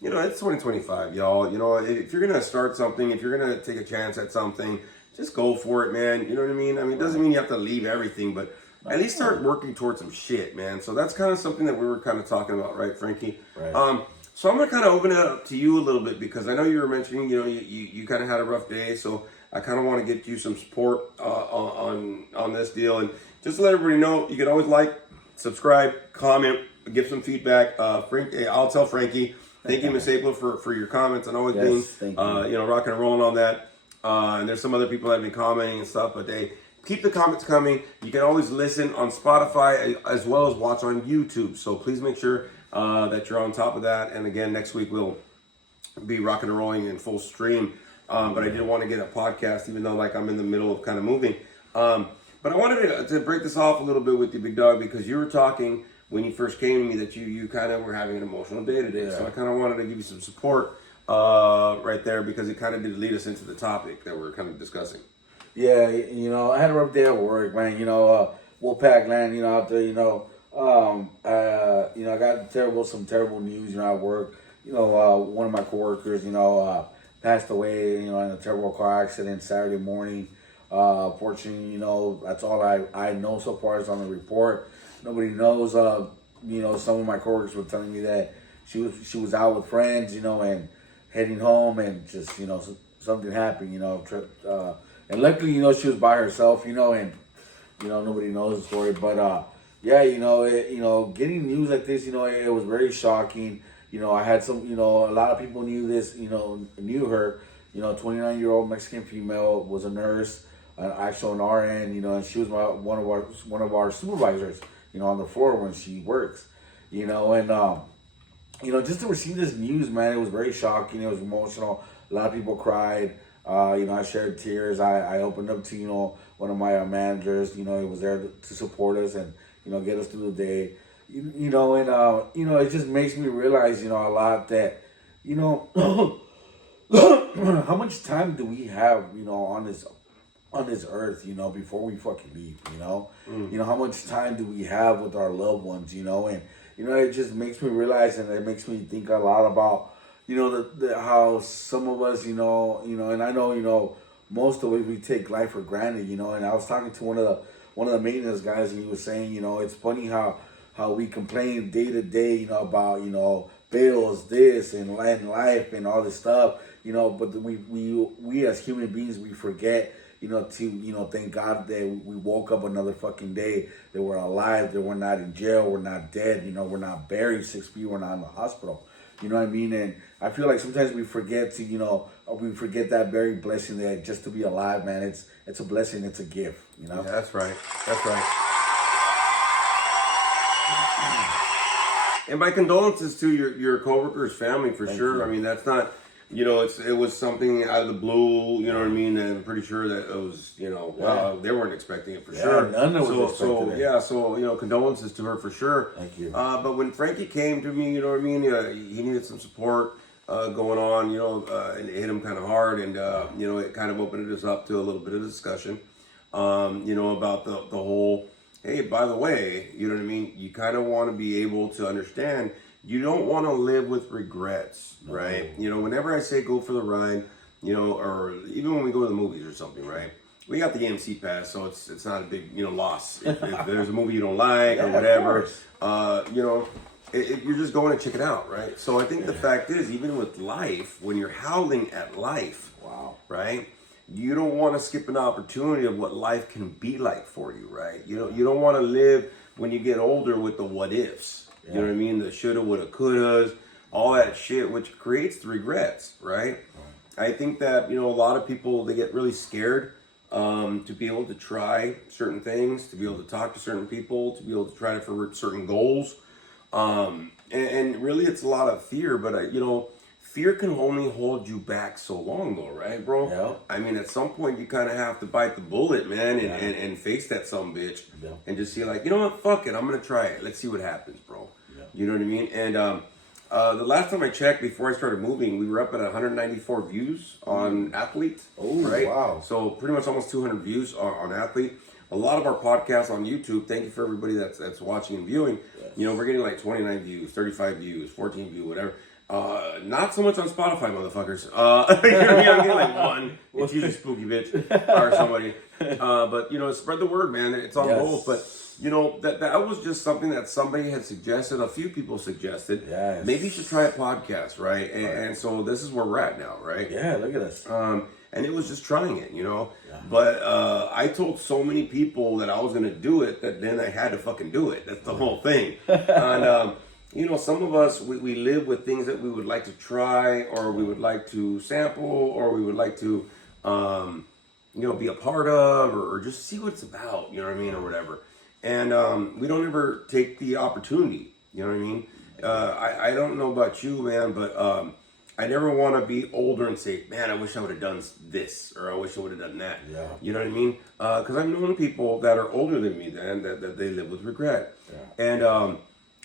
it's 2025, y'all. If you're gonna start something, if you're gonna take a chance at something, just go for it, man. You know what I mean? I mean, it doesn't mean you have to leave everything, but at least start working towards some shit, man. So that's kind of something that we were kind of talking about, right, Frankie? Right. So I'm gonna kind of open it up to you a little bit, because I know you were mentioning, you kind of had a rough day. So I kind of want to get you some support on this deal, and just to let everybody know, you can always like, subscribe, comment, give some feedback. I'll tell Frankie. Thank you, Miss April, for your comments and always being rocking and rolling on that. And there's some other people that have been commenting and stuff, but they keep the comments coming. You can always listen on Spotify as well as watch on YouTube. So please make sure that you're on top of that. And again, next week we'll be rocking and rolling in full stream. But I did want to get a podcast, even though I'm in the middle of kind of moving. But I wanted to break this off a little bit with you, big dog, because you were talking when you first came to me that you kind of were having an emotional day today. Yeah. So I kind of wanted to give you some support right there, because it kind of did lead us into the topic that we're kind of discussing. Yeah, I had a rough day at work, man. Wolfpack land, out there, I got some terrible news, at work. One of my coworkers, passed away, in a terrible car accident Saturday morning. Fortunately, that's all I know so far is on the report. Nobody knows. Some of my coworkers were telling me that she was out with friends, and heading home, and just something happened, and luckily, she was by herself, and nobody knows the story. But getting news like this, it was very shocking. I had some, a lot of people knew this, knew her. 29-year-old Mexican female, was a nurse, actually an RN, and she was one of our supervisors, on the floor when she works, and just to receive this news, man, it was very shocking. It was emotional. A lot of people cried. I shared tears. I opened up to, one of my managers, he was there to support us and, get us through the day, it just makes me realize, a lot that, how much time do we have, on this earth, before we fucking leave, how much time do we have with our loved ones, and, it just makes me realize, and it makes me think a lot about, how some of us, and I know, most of it we take life for granted, and I was talking to one of the maintenance guys, and he was saying, it's funny how we complain day to day, about, bills, this and life and all this stuff, but we as human beings, we forget, to, thank God that we woke up another fucking day, that we're alive, that we're not in jail, we're not dead, we're not buried 6 feet, we're not in the hospital. You know what I mean? And I feel like sometimes we forget to, we forget that very blessing that just to be alive, man. It's a blessing. It's a gift, Yeah, that's right. That's right. And my condolences to your coworker's family for Thank sure. you. I mean, that's not, it was something out of the blue, you know what I mean? And I'm pretty sure that it was, they weren't expecting it for sure. None of us expected it. So condolences to her for sure. Thank you. But when Frankie came to me, you know what I mean? He needed some support going on, and it hit him kind of hard. And, it kind of opened us up to a little bit of discussion, about the whole, hey, by the way, you know what I mean? You kind of want to be able to understand you don't want to live with regrets, right? Whenever I say go for the ride, or even when we go to the movies or something, right? We got the AMC pass, so it's not a big, loss. If there's a movie you don't like or whatever, you're just going to check it out, right? So I think the fact is, even with life, when you're howling at life, right? You don't want to skip an opportunity of what life can be like for you, right? You don't want to live when you get older with the what ifs. You know what I mean? The shoulda, woulda, couldas, all that shit, which creates the regrets, right? I think that, a lot of people, they get really scared to be able to try certain things, to be able to talk to certain people, to be able to try for certain goals. And really it's a lot of fear, but fear can only hold you back so long though, right, bro? Yeah. I mean, at some point you kind of have to bite the bullet, man, and face that sumbitch and just see like, you know what, fuck it, I'm going to try it. Let's see what happens, bro. Yeah. You know what I mean? And the last time I checked before I started moving, we were up at 194 views on Athlete. Oh, right? Wow. So pretty much almost 200 views on Athlete. A lot of our podcasts on YouTube, thank you for everybody that's watching and viewing. Yes. We're getting like 29 views, 35 views, 14 views, whatever. Not so much on Spotify, motherfuckers. You know what I mean? I'm getting like one. It's usually Spooky Bitch or somebody. But, spread the word, man. It's on both. But, that was just something that somebody had suggested. A few people suggested. Yes. Maybe you should try a podcast, right? And so this is where we're at now, right? Yeah, look at us. And it was just trying it, Yeah. But I told so many people that I was going to do it that then I had to fucking do it. That's the whole thing. And, some of us, we live with things that we would like to try or we would like to sample or we would like to, be a part of or just see what it's about, you know what I mean, or whatever. And we don't ever take the opportunity, you know what I mean? I don't know about you, man, but I never want to be older and say, man, I wish I would have done this or I wish I would have done that. Yeah. You know what I mean? Because I've known people that are older than me then that they live with regret. Yeah. And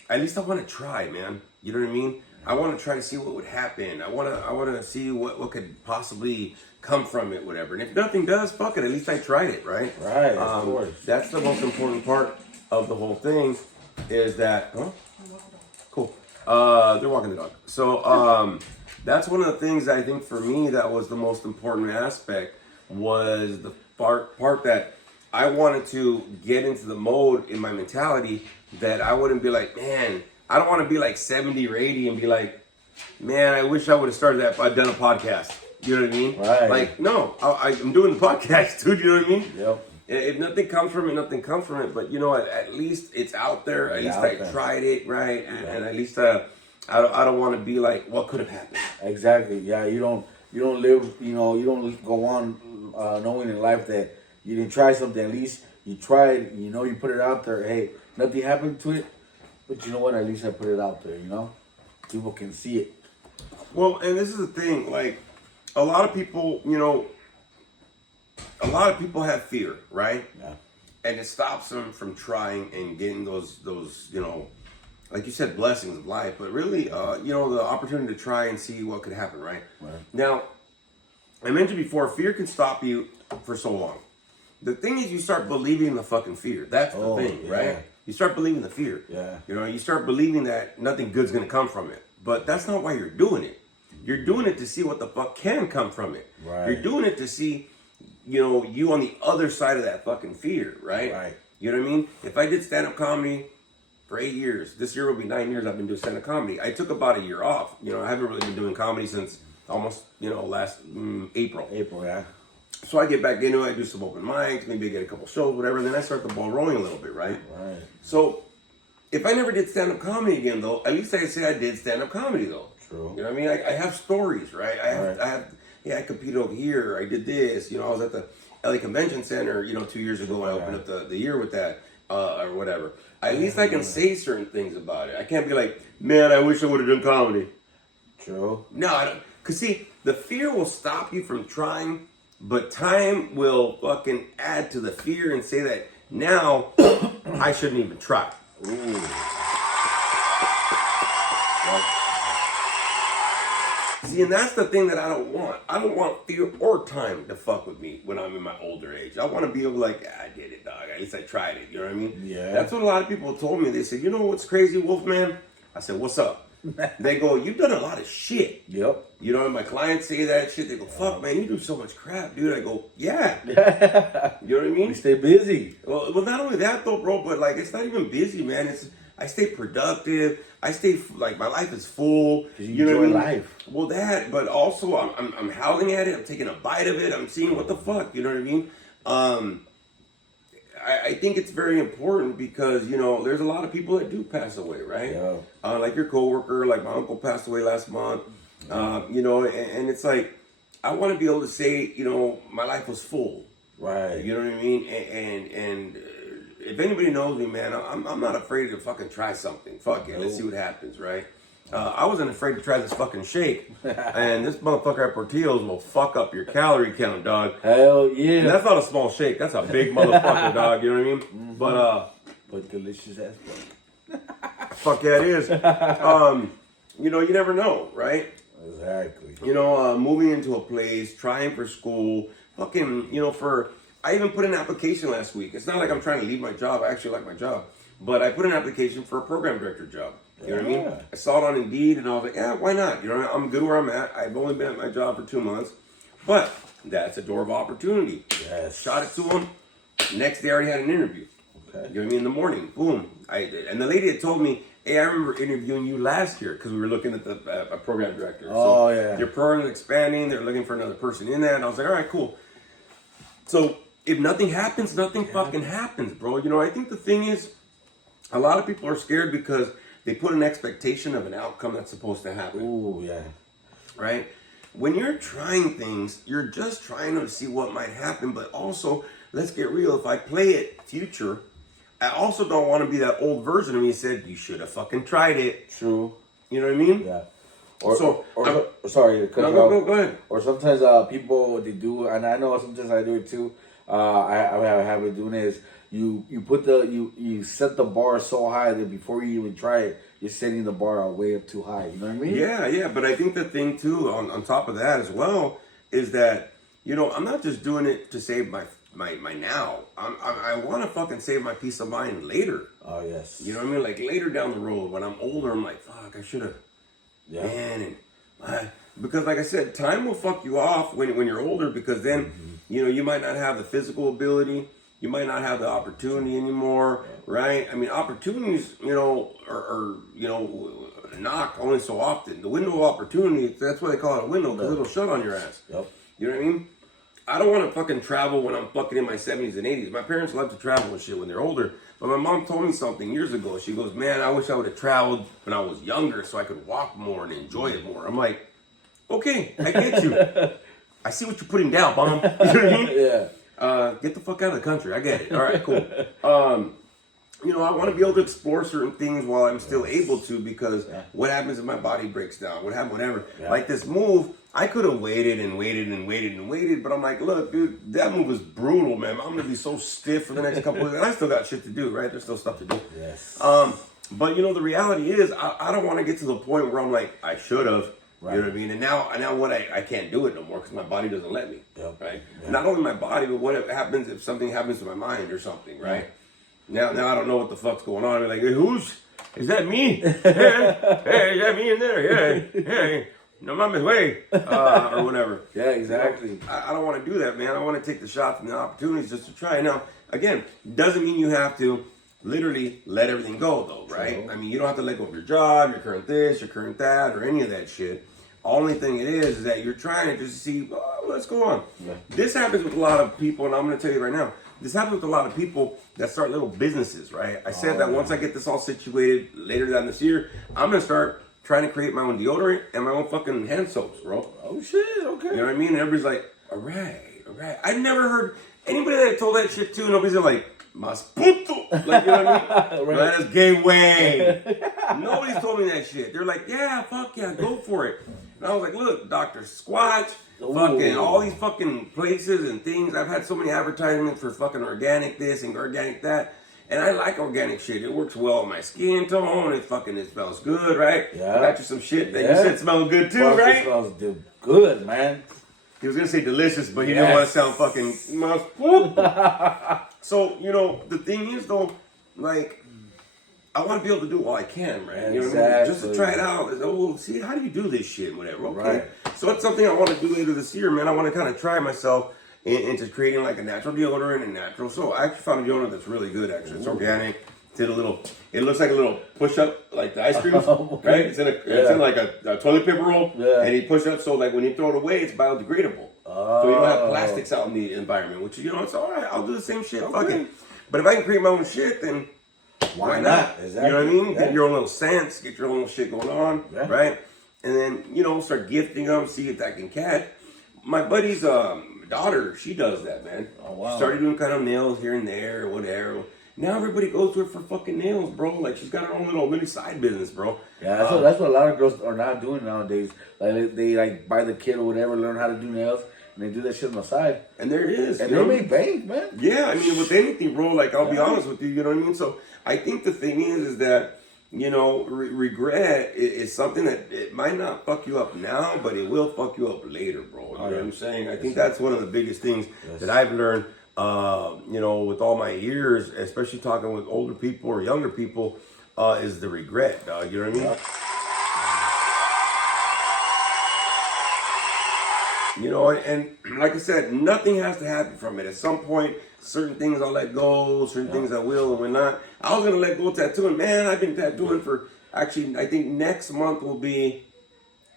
at least I want to try, man. You know what I mean? I want to try to see what would happen. I want to see what could possibly come from it, whatever. And if nothing does, fuck it. At least I tried it, right? Right, of course. That's the most important part of the whole thing is that... Huh? Cool. They're walking the dog. So that's one of the things I think for me that was the most important aspect was the part that I wanted to get into the mode in my mentality that I wouldn't be like, man, I don't want to be like 70 or 80 and be like, man, I wish I would have started I'd done a podcast. You know what I mean? Right. Like, no, I'm doing the podcast, dude. You know what I mean? Yep. If nothing comes from it, nothing comes from it. But at least it's out there. At least I tried it, right? And at least I don't want to be like, what could have happened? Exactly. Yeah. You don't live. You don't go on knowing in life that you didn't try something. At least you tried. You put it out there. Hey, nothing happened to it, but you know what? At least I put it out there. People can see it. Well, and this is the thing. Like, a lot of people, have fear, right? Yeah. And it stops them from trying and getting those, like you said, blessings of life. But really, the opportunity to try and see what could happen, right? Right. Now, I mentioned before, fear can stop you for so long. The thing is, you start believing the fucking fear. That's the thing, right? You start believing the fear. Yeah. You start believing that nothing good's gonna come from it. But that's not why you're doing it. You're doing it to see what the fuck can come from it. Right. You're doing it to see, you on the other side of that fucking fear, right? Right. You know what I mean? If I did stand-up comedy for 8 years, this year will be 9 years I've been doing stand-up comedy. I took about a year off. I haven't really been doing comedy since almost, last April. April, yeah. So I get back into it, I do some open mics, maybe I get a couple shows, whatever, and then I start the ball rolling a little bit, right? Right. So if I never did stand-up comedy again, though, at least I say I did stand-up comedy, though. True. You know what I mean? I have stories, right? I competed over here, I did this, I was at the LA Convention Center, 2 years ago, I opened up the year with that, or whatever. At least I can say certain things about it. I can't be like, man, I wish I would have done comedy. True. No, I don't. Because see, the fear will stop you from trying, but time will fucking add to the fear and say that now I shouldn't even try. Ooh. See, and that's the thing that I don't want. I don't want fear or time to fuck with me when I'm in my older age. I want to be able to like, I did it, dog. At least I tried it. You know what I mean? Yeah. That's what a lot of people told me. They said, you know what's crazy, Wolfman? I said, what's up? They go, you've done a lot of shit. Yep. You know, and my clients say that shit. They go, fuck, man, you do so much crap, dude. I go, yeah. You know what I mean? You stay busy. Well, not only that, though, bro, but, like, it's not even busy, man. I stay productive. I stay, like, my life is full. You know what I mean? Life. Well, that, but also I'm howling at it. I'm taking a bite of it. I'm seeing what the fuck, you know what I mean? I think it's very important because, you know, there's a lot of people that do pass away, right? Yeah. Like your coworker, like my uncle passed away last month. You know, and it's like, I want to be able to say, you know, my life was full. Right. You know what I mean? And if anybody knows me, man, I'm not afraid to fucking try something. Fuck it, let's see what happens, right? I wasn't afraid to try this fucking shake, and this motherfucker at Portillo's will fuck up your calorie count, dog. Hell yeah! And that's not a small shake. That's a big motherfucker, dog. You know what I mean? Mm-hmm. But delicious as fuck. Fuck yeah, it is. You know, you never know, right? Exactly. You know, moving into a place, trying for school, fucking, you know, I even put in an application last week. It's not like I'm trying to leave my job. I actually like my job. But I put in an application for a program director job. You know what I mean? I saw it on Indeed and I was like, yeah, why not? You know, I'm good where I'm at. I've only been at my job for 2 months. But that's a door of opportunity. Yes. Shot it to him. Next day I already had an interview. Okay. You know what I mean? In the morning. Boom. And the lady had told me, hey, I remember interviewing you last year because we were looking at a program director. Oh, so yeah. Your program is expanding. They're looking for another person in that. And I was like, all right, cool. So if nothing happens, nothing fucking happens, bro. You know, I think the thing is, a lot of people are scared because they put an expectation of an outcome that's supposed to happen. Ooh, yeah. Right? When you're trying things, you're just trying to see what might happen. But also, let's get real. If I play it future, I also don't want to be that old version of me who said, you should have fucking tried it. True. You know what I mean? Yeah. Sorry. Go ahead. Or sometimes people, they do, and I know sometimes I do it too. I have it doing is you you set the bar so high that before you even try it, you're setting the bar way up too high. You know what I mean? Yeah. But I think the thing too, on top of that as well, is that, you know, I'm not just doing it to save my now. I want to fucking save my peace of mind later. Oh yes. You know what I mean? Like later down the road when I'm older, I'm like, fuck, I should have. Yeah. Man, because like I said, time will fuck you off when you're older because then, you know, you might not have the physical ability. You might not have the opportunity anymore, right? I mean, opportunities, you know, are you know, knock only so often. The window of opportunity, that's why they call it a window, because it'll shut on your ass. Yep. You know what I mean? I don't want to fucking travel when I'm fucking in my 70s and 80s. My parents love to travel and shit when they're older. But my mom told me something years ago. She goes, man, I wish I would have traveled when I was younger so I could walk more and enjoy it more. I'm like, okay, I get you. I see what you're putting down, Mom. You know what I mean? Yeah. Get the fuck out of the country. I get it. All right, cool. You know, I want to be able to explore certain things while I'm still able to because what happens if my body breaks down? What happens, whatever. Yeah. Like this move, I could have waited, but I'm like, look, dude, that move was brutal, man. I'm going to be so stiff for the next couple of days. And I still got shit to do, right? There's still stuff to do. Yes. But, you know, the reality is I don't want to get to the point where I'm like, I should have. Right. You know what I mean? And now what I can't do it no more because my body doesn't let me. Yep. Right? Yep. Not only my body, but what happens if something happens to my mind or something, right? Now I don't know what the fuck's going on. I'm like, hey, is that me? Hey, is that me in there? Hey, no mames, way, or whatever. Yeah, exactly. You know, I don't want to do that, man. I want to take the shots and the opportunities just to try. Now, again, doesn't mean you have to literally let everything go, though, right? True. I mean, you don't have to let go of your job, your current this, your current that, or any of that shit. Only thing it is that you're trying to just see what's going on. Yeah. This happens with a lot of people, and I'm going to tell you right now, this happens with a lot of people that start little businesses, right? I said that once I get this all situated later down this year, I'm going to start trying to create my own deodorant and my own fucking hand soaps, bro. Oh, shit, okay. You know what I mean? And everybody's like, all right. I've never heard anybody that I told that shit to, nobody's like, mas puto. Like, you know what I mean? Right. That's gay way. Nobody's told me that shit. They're like, yeah, fuck yeah, go for it. And I was like, look, Dr. Squatch, fucking all these fucking places and things. I've had so many advertisements for fucking organic this and organic that. And I like organic shit. It works well on my skin tone. It smells good, right? Yeah. I got you some shit that you said smells good too, right? It smells good, man. He was going to say delicious, but he didn't want to sound fucking... So, you know, the thing is, though, like, I want to be able to do all I can, right? You know what I mean? Just to try it out. Oh, see, how do you do this shit? Whatever. Okay. Right. So it's something I want to do later this year, man. I want to kind of try myself into creating like a natural deodorant and natural. So I actually found a deodorant that's really good. Actually, it's organic. Did a little. It looks like a little push-up, like the ice cream, right? It's in like a toilet paper roll, and you push up. So like when you throw it away, it's biodegradable. So you don't have plastics out in the environment. Which it's all right. I'll do the same shit. Fuck it. But if I can create my own shit, then why not? Exactly. You know what I mean? Get your own little scents, get your own little shit going on, right? And then start gifting them, see if that can catch. My buddy's daughter, she does that, man. Oh wow. Started doing kind of nails here and there, or whatever. Now everybody goes to her for fucking nails, bro. Like she's got her own little mini side business, bro. Yeah, that's what a lot of girls are not doing nowadays. Like they like buy the kid or whatever, learn how to do nails, and they do that shit on the side. And there it is. And they make bank, man. Yeah, I mean with anything, bro. Like I'll be honest with you, you know what I mean. So I think the thing is that regret is something that it might not fuck you up now, but it will fuck you up later, bro. You know what I'm saying? I think that's one of the biggest things that I've learned. With all my years, especially talking with older people or younger people, is the regret, dog. You know what I mean? And like I said, nothing has to happen from it. At some point, certain things I'll let go, certain things I will and will not. I was going to let go of tattooing. Man, I've been tattooing for, actually, I think next month will be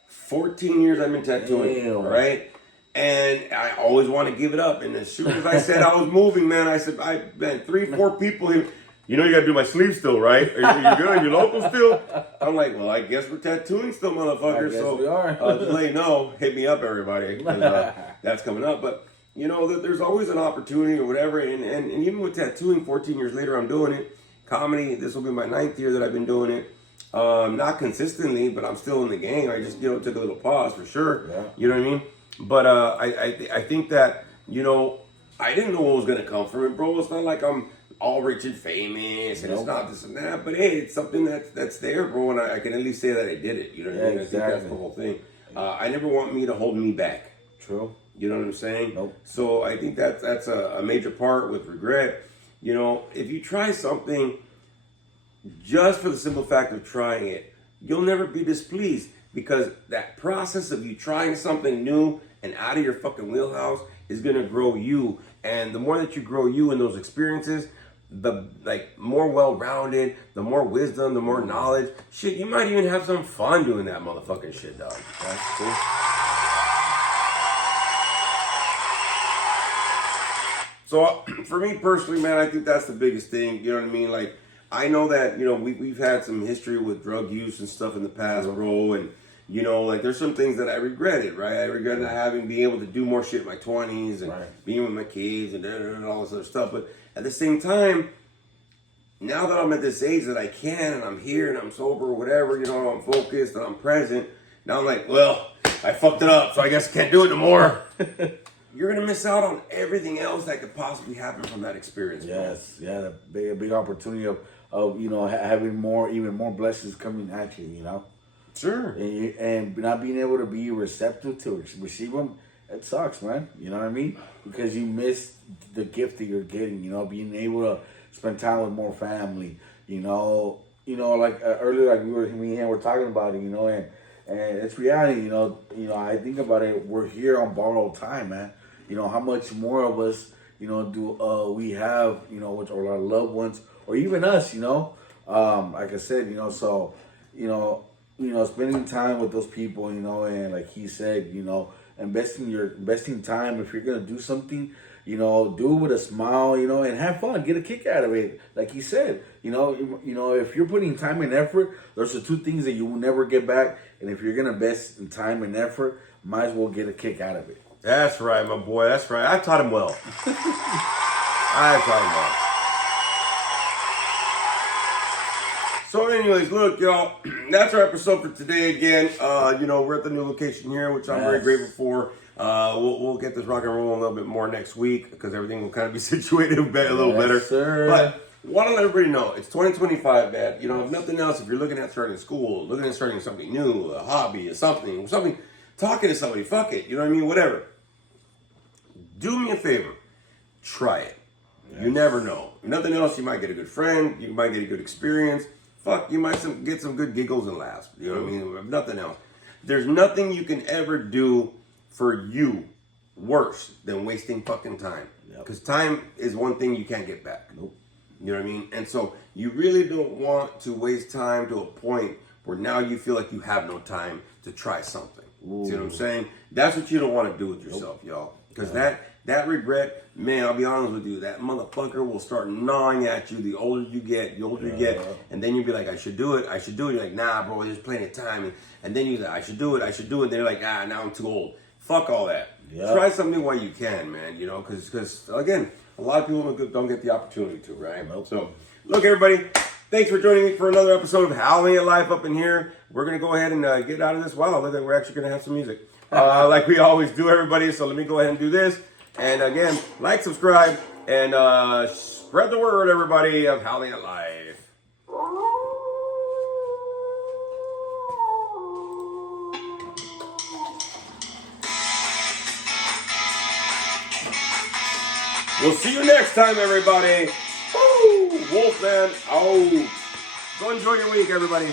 14 years I've been tattooing, right? And I always want to give it up. And as soon as I said I was moving, man, I said, I've been 3-4 people here. You know you got to do my sleeve still, right? Are you good? You local still? I'm like, well, I guess we're tattooing still, motherfucker. So we are. Just let you know, hit me up, everybody, because that's coming up. But, there's always an opportunity or whatever. And even with tattooing, 14 years later, I'm doing it. Comedy, this will be my 9th year that I've been doing it. Not consistently, but I'm still in the game. I just, took a little pause for sure. Yeah. You know what I mean? But I think that, I didn't know what was going to come from it, bro. It's not like I'm all rich and famous, and it's not this and that. But, hey, it's something that's there, bro, and I can at least say that I did it. You know what I mean? Exactly. I think that's the whole thing. I never want me to hold me back. True. You know what I'm saying? Nope. So I think that's a major part with regret. If you try something just for the simple fact of trying it, you'll never be displeased. Because that process of you trying something new and out of your fucking wheelhouse is gonna grow you. And the more that you grow you in those experiences, the more well-rounded, the more wisdom, the more knowledge. Shit, you might even have some fun doing that motherfucking shit, dog. That's cool. So for me personally, man, I think that's the biggest thing. You know what I mean? Like I know that we've had some history with drug use and stuff in the past, bro, and. There's some things that I regretted, right? I regret not being able to do more shit in my 20s and being with my kids and all this other stuff. But at the same time, now that I'm at this age that I can and I'm here and I'm sober or whatever, I'm focused and I'm present. Now I'm like, well, I fucked it up, so I guess I can't do it no more. You're going to miss out on everything else that could possibly happen from that experience. Yes, bro. Yeah, the big opportunity of having even more blessings coming at you, Sure. And not being able to be receptive to receive them, it sucks, man. You know what I mean? Because you miss the gift that you're getting. Being able to spend time with more family. Like earlier, like me and him were talking about it. And it's reality. I think about it. We're here on borrowed time, man. How much more of us, do we have? Which are our loved ones, or even us. Like I said, so spending time with those people, and like he said, investing time. If you're gonna do something, do it with a smile, and have fun, get a kick out of it. Like he said, if you're putting time and effort, those are two things that you will never get back. And if you're gonna invest in time and effort, might as well get a kick out of it. That's right, my boy. That's right. I taught him well. I taught him well. So anyways, look, y'all, that's our episode for today again. We're at the new location here, which I'm very grateful for. We'll get this rock and roll a little bit more next week because everything will kind of be situated a little better. Sir. But want to let everybody know, it's 2025, man. If nothing else, if you're looking at starting school, looking at starting something new, a hobby, or something, talking to somebody, fuck it, you know what I mean? Whatever. Do me a favor. Try it. Yes. You never know. If nothing else, you might get a good friend. You might get a good experience. fuck, you might get some good giggles and laughs. You know what I mean? If nothing else. There's nothing you can ever do for you worse than wasting fucking time. Because time is one thing you can't get back. Nope. You know what I mean? And so you really don't want to waste time to a point where now you feel like you have no time to try something. Ooh. See what I'm saying? That's what you don't want to do with yourself, y'all. Because that regret, man, I'll be honest with you, that motherfucker will start gnawing at you the older you get, and then you'll be like, I should do it. You're like, nah, bro, there's plenty of time. And then you're like, I should do it. And then you're like, now I'm too old. Fuck all that. Try something while you can, man, you know, because again, a lot of people don't get the opportunity to, right? So, look, everybody, thanks for joining me for another episode of Howling at Life up in here. We're going to go ahead and get out of this. Wow, look like we're actually going to have some music. Like we always do, everybody. So let me go ahead and do this. And again, like, subscribe, and spread the word, everybody, of Howling at Life. We'll see you next time, everybody. Woo! Wolfman. Oh. Go enjoy your week, everybody.